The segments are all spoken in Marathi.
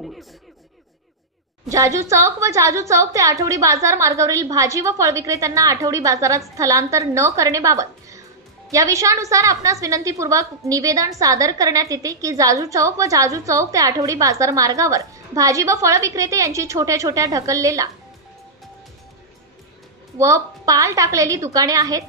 न्यूज। जाजू चौक व जाजू चौक ते आठवडी बाजार मार्गावरील भाजी व फळ विक्रेत्यांना आठवडी बाजारात स्थलांतर न करण्याबाबत या विषयानुसार आपणास विनंतीपूर्वक निवेदन सादर करण्यात येते की जाजू चौक व जाजू चौक ते आठवडी बाजार मार्गावर भाजी व फळ विक्रेते यांची छोट्या छोट्या ढकललेला व पाल टाकलेली दुकाने आहेत।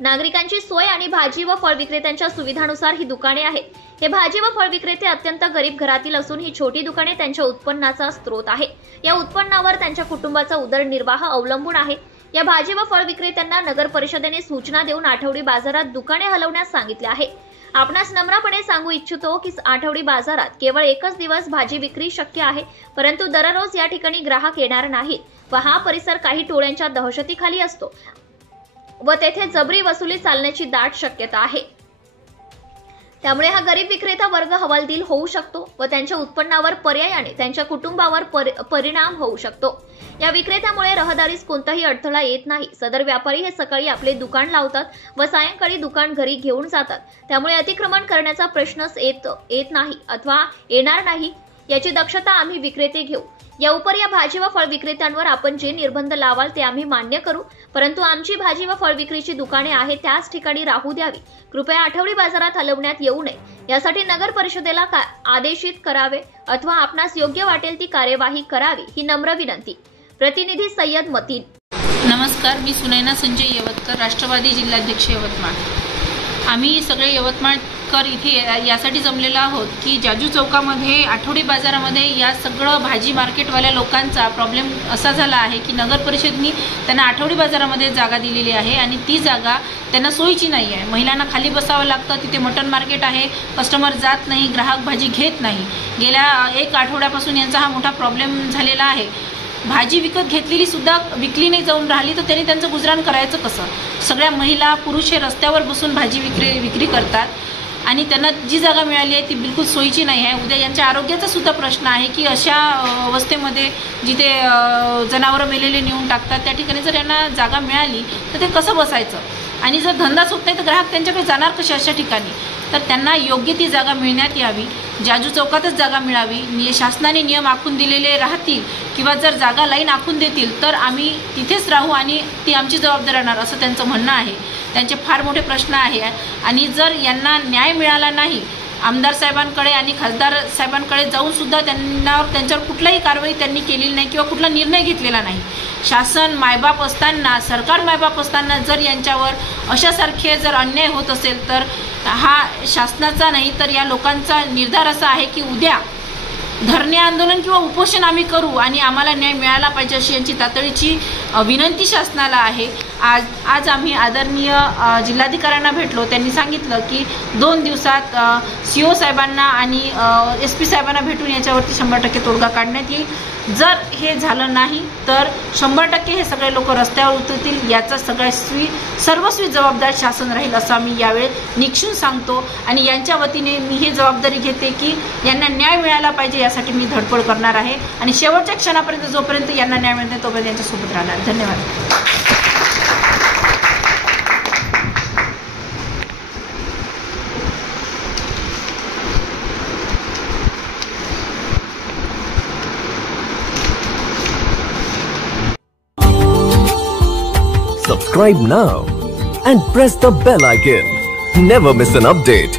नागरिकांची सोय आणि भाजी व फळ विक्रेत्यांच्या सुविधानुसार ही दुकाने आहेत। हे भाजी व फळ विक्रेते अत्यंत गरीब घरातील असून ही छोटी दुकाने त्यांच्या उत्पन्नाचा स्रोत आहे। या उत्पन्नावर त्यांच्या कुटुंबाचा उदरनिर्वाह अवलंबून आहे। या भाजी व फळ विक्रेत्यांना नगर परिषदेने सूचना देऊन आठवडी बाजारात दुकाने हलवण्यास सांगितले आहे। आपणास नम्रपणे सांगू इच्छितो की आठवडी बाजारात केवळ एकच दिवस भाजी विक्री शक्य आहे, परंतु दररोज या ठिकाणी ग्राहक येणार नाहीत व हा परिसर काही टोळ्यांच्या दहशतीखाली असतो व तेथे जबरी वसुली चालण्याची दाट शक्यता आहे। त्यामुळे हा गरीब विक्रेता वर्ग हवालदिल होऊ शकतो व त्यांच्या उत्पन्नावर पर्यायाने त्यांच्या कुटुंबावर परिणाम होऊ शकतो। या विक्रेत्यामुळे रहदारीस कोणताही अडथळा येत नाही। सदर व्यापारी हे सकाळी आपले दुकान लावतात व सायंकाळी दुकान घरी घेऊन जातात, त्यामुळे अतिक्रमण करण्याचा प्रश्नच येत नाही अथवा येणार नाही याची दक्षता आम्ही विक्रेते घेऊ। या उपरी या भाजी व फळ विक्रेत्यांवर आपण जे निर्बंध लावाल ते आम्ही मान्य करू, परंतु आमची भाजी व फळ विक्रीची दुकाने आहेत त्याच ठिकाणी राहू द्यावी। कृपया आठवडी बाजारात हलवण्यात येऊ नये यासाठी नगर परिषदेला आदेशित करावे अथवा आपणास योग्य वाटेल ती कार्यवाही करावी ही नम्र विनंती। प्रतिनिधी सय्यद मतीन। नमस्कार, मी सुनैना संजय यवतकर, राष्ट्रवादी जिल्हाध्यक्ष यवतमाळ। आम्ही सगळे यवतमाळकर इथे यासाठी जमलेलो आहोत की जाजू चौकामध्ये आठवडी बाजारामध्ये या सगळं भाजी मार्केटवाल्या लोकांचा प्रॉब्लेम असा झाला आहे की नगर परिषदेने त्यांना आठवडी बाजारामध्ये जागा दिलेली आहे आणि ती जागा त्यांना सोयीची नाही आहे। महिलांना खाली बसावं लागतं, तिथे मटन मार्केट आहे, कस्टमर जात नाही, ग्राहक भाजी घेत नाही। गेल्या एक आठवड्यापासून यांचा हा मोठा प्रॉब्लेम झालेला आहे। भाजी विकत घेतलेली सुद्धा विकली नाही जाऊन राहिली तर त्यांनी त्यांचं गुजराण करायचं कसं? सगळ्या महिला पुरुष हे रस्त्यावर बसून भाजी विक्री करतात आणि त्यांना जी जागा मिळाली आहे ती बिलकुल सोयीची नाही आहे। उद्या यांच्या आरोग्याचा सुद्धा प्रश्न आहे की अशा अवस्थेमध्ये जिथे जनावरं मेलेले नेऊन टाकतात त्या ठिकाणी जर यांना जागा मिळाली तर ते कसं बसायचं? आणि जर धंदाच होत नाही तर ग्राहक त्यांच्याकडे जाणार कसे अशा ठिकाणी? तर त्यांना योग्य ती जागा मिळण्यात यावी, जाजू चौकातच जागा मिळावी। शासनाने नियम आखून दिलेले राहतील किंवा जर जागा लाईन आखून देतील तर आम्ही तिथेच राहू आणि ती आमची जबाबदारी राहणार असं त्यांचं म्हणणं आहे। त्यांचे फार मोठे प्रश्न आहे आणि जर यांना न्याय मिळाला नाही, आमदार साहेबांकडे आणि खासदार साहेबांकडे जाऊन सुद्धा त्यांच्यावर कुठलाही कारवाई त्यांनी केलेली नाही किंवा कुठला निर्णय घेतलेला नाही। शासन मायबाप असताना, सरकार मायबाप असताना जर यांच्यावर अशासारखे जर अन्याय होत असेल तर हा शासनाचा नाही तर या लोकांचा निर्धार असा आहे की उद्या धरणे आंदोलन किंवा उपोषण आम्ही करू आणि आम्हाला न्याय मिळाला पाहिजे अशी यांची तातडीची विनंती शासनाला आहे। आज आम्ही आदरणीय जिल्हाधिकाऱ्यांना भेटलो, त्यांनी सांगितलं की 2 दिवसात CO साहेबांना आणि SP साहेबांना भेटून याच्यावरती 100% तोडगा काढण्यात येईल। जर हे झालं नाही तर 100% हे सगळे लोक रस्त्यावर उतरतील। याचा सर्वस्वी जबाबदार शासन राहील असं आम्ही यावेळी निक्षून सांगतो आणि यांच्या वतीने मी ही जबाबदारी घेते की यांना न्याय मिळाला पाहिजे यासाठी मी धडपड करणार आहे आणि शेवटच्या क्षणापर्यंत जोपर्यंत यांना न्याय मिळत नाही तोपर्यंत यांच्यासोबत राहणार। धन्यवाद। Subscribe now and press the bell icon. Never miss an update.